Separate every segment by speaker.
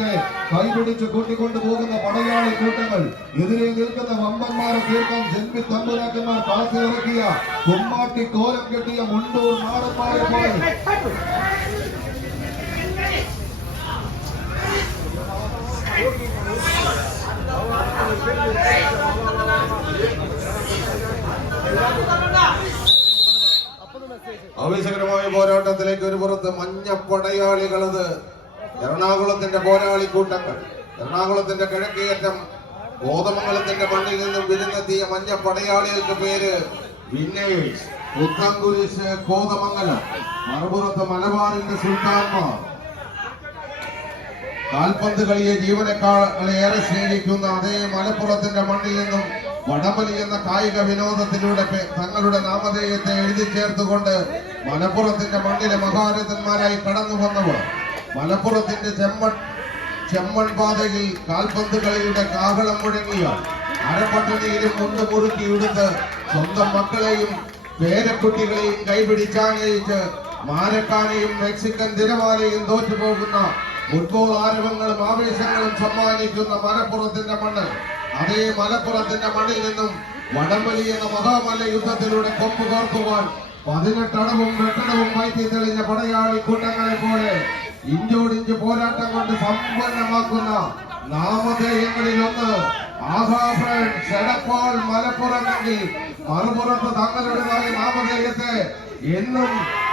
Speaker 1: കളിക്കളത്തെ കൈപിടിച്ച് കൂട്ടിക്കൊണ്ടു പോകുന്ന പടയാളി കൂട്ടങ്ങൾ. എതിരെ നിൽക്കുന്ന വമ്പന്മാരെ തീർക്കാൻ ജന്മി തമ്പുരാക്കന്മാർ കളത്തിലിറക്കിയ കുമ്മാട്ടി കോലം കെട്ടിയ മുണ്ടൂർ നാടന്മാരെ പോലെ.
Speaker 2: ആവേശകരമായ പോരാട്ടത്തിലേക്ക് ഒരു പുറത്ത് മഞ്ഞ പടയാളികളത് എറണാകുളത്തിന്റെ പോരാളി കൂട്ടങ്ങൾ എറണാകുളത്തിന്റെ കിഴക്കേയറ്റം കോതമംഗലത്തിന്റെ മണ്ണിൽ നിന്നും വിരുന്നെത്തിയ മഞ്ഞ പടയാളികൾക്ക് പേര് വിന്നേഴ്സ്. പുത്തംകുരിശ് കോതമംഗലം മറുപുറത്ത് മലബാറിന്റെ സുൽത്താൻമാർ. കാൽപന്ത് കളിയെ ജീവനക്കാളേറെ സ്നേഹിക്കുന്ന അതേ മലപ്പുറത്തിന്റെ മണ്ണിൽ നിന്നും വടംവലി എന്ന കായിക വിനോദത്തിലൂടെ തങ്ങളുടെ നാമധേയത്തെ എഴുതി ചേർത്തുകൊണ്ട് മലപ്പുറത്തിന്റെ മണ്ണിലെ മഹാരഥന്മാരായി കടന്നു വന്നവർ മലപ്പുറത്തിന്റെ ചെമ്മൺ ചെമ്മൺ പാതയിൽ കാൽപന്ത് കളിയുടെ കാഹളം മുഴങ്ങിയ അരപ്പട്ടണിയിലും മുണ്ട് മുറുക്കി ഉടുത്ത് സ്വന്തം മക്കളെയും പേരക്കുട്ടികളെയും കൈപിടിച്ചാനയിച്ച് മാരക്കാനെയും മെക്സിക്കൻ തിരമാലയും തോറ്റുപോകുന്ന ഫുട്ബോൾ ആരവങ്ങളും ആവേശങ്ങളും സമ്മാനിക്കുന്ന മലപ്പുറത്തിന്റെ മണ്ണ്. അതേ മലപ്പുറത്തിന്റെ മണ്ണിൽ നിന്നും വടംവലി എന്ന മഹാമല്ല യുദ്ധത്തിലൂടെ കൊമ്പ് കോർക്കുവാൻ പതിനെട്ടടവും വെട്ടടവും വൈദ്യ തെളിഞ്ഞ പടയാളി കൂട്ടങ്ങളെ പോലെ ഇഞ്ചോടിഞ്ച് പോരാട്ടം കൊണ്ട് സമ്പന്നമാക്കുന്ന നാമധേയങ്ങളിൽ ഒന്ന്. ആഹാ ഫ്രണ്ട്സ് എടപ്പാൾ മലപ്പുറമെങ്കിൽ മറുപുറത്ത് തങ്ങളുടേതായ നാമധേയത്തെ എന്നും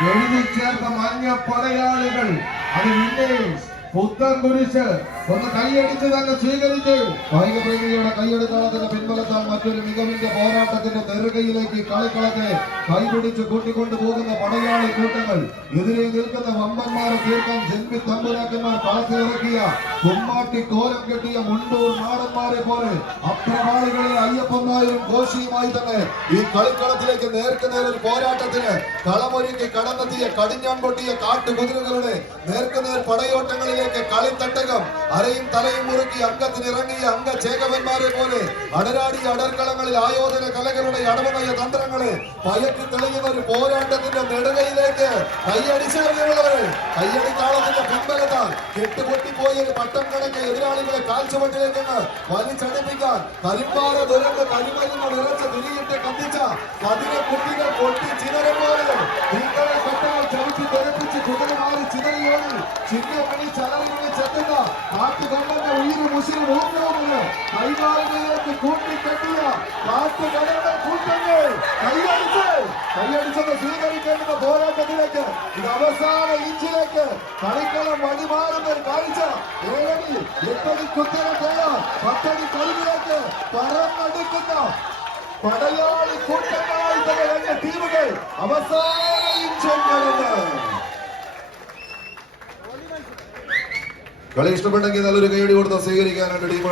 Speaker 2: എഴുതി ചേർത്ത മഞ്ഞ പടയാളികൾ. അത് വിന്നേഴ്സ് പുത്തൻ കുരിശ് ഒന്ന് കൈയടിച്ച് തന്നെ സ്വീകരിച്ചു.
Speaker 1: കായിക പ്രേമികളുടെ കൈയെടുത്താളത്തിന്റെ പിൻബലത്താൽ മറ്റൊരു മികവിന്റെ പോരാട്ടത്തിന്റെ നെറുകയിലേക്ക് കളിക്കളത്തെ കൈപിടിച്ച് കൂട്ടിക്കൊണ്ടു പോകുന്ന പടയാളി കൂട്ടങ്ങൾ. എതിരെ നിൽക്കുന്ന വമ്പന്മാരെ തീർക്കാൻ ജന്മി തമ്പുരാക്കന്മാർ കളത്തിലിറക്കിയ കുമ്മാട്ടി കോലം കെട്ടിയ മുണ്ടൂർ നാടന്മാരെ പോലെ അപ്രമാളികളിൽ അയ്യപ്പന്മാരും കോശിയുമായി തന്നെ ഈ കളിക്കളത്തിലേക്ക് നേർക്ക് നേരൊരു പോരാട്ടത്തിന് കളമൊരുക്കി കടന്നെത്തിയ കടിഞ്ഞാൻ പൊട്ടിയ കാട്ടുകുതിരകളുടെ നേർക്കുനേർ പടയോട്ടങ്ങളിലേക്ക് കളിത്തട്ടകം അരയും തലയും മുറുക്കി അംഗത്തിനിറങ്ങിയ അംഗചേകവന്മാരെ പോലെ അടരാടി അടർക്കളങ്ങളിൽ ആയോധന കലകളുടെ അടവമയ തന്ത്രങ്ങളെ പയറ്റി തെളിയുന്ന ഒരു പോരാട്ടത്തിന്റെ നെടുകയിലേക്ക് കൈയടിച്ചവരെ കയ്യടി താളത്തിന്റെ പിൻബലത്താൽ കെട്ടുപൊട്ടിപ്പോയ ഒരു പട്ടം കണക്ക് എതിരാളികളെ കാൽച്ചുവട്ടിലേക്ക് വലിച്ചടിപ്പിക്കാൻ കരിമ്പാറ ദുരന്ത കരിമരുന്ന് നിറച്ച് തിരിയിട്ട് കത്തിച്ച പതിനെ കുട്ടികൾ പൊട്ടി ചിതരം തീക്കളെ ಚಿಕ್ಕ ಮಣಿ ಚಲಮಣಿ ಚತಕ ಮಾತು ಗಂಡನ ಉಯಿರು ಮುಸಿರು ಹೋಗುವವನು ಕೈಗಾರಿಕೆಗಳನ್ನು ಕೂಟಿ ಕಟ್ಟಿಯ ಮಾತು ಗಂಡನ ಕೂಟನ್ನು ಕೈಯಡಿಸೆ ಕೈಯಡಿಸದ ಸ್ವೀಕರಿಕೆಯಿಂದ போராட்டத்திலேக்கு? இது அவசான இஞ்சிலேக்கு கடைக்களம் அடிமாறுங்கள் காய்ச்ச ஏழடி எட்டடி குத்திர தேயா பத்தடி கல்விலேக்கு பரநடுக்குதா படையாளி கூட்டங்களாய் தர ரெண்டு தீவுகள் அவசான இஞ்சங்கள்
Speaker 2: കളി ഇഷ്ടപ്പെട്ടെങ്കിൽ നല്ലൊരു കൈയടി കൊടുത്ത് സ്വീകരിക്കാനായിട്ട് ടീം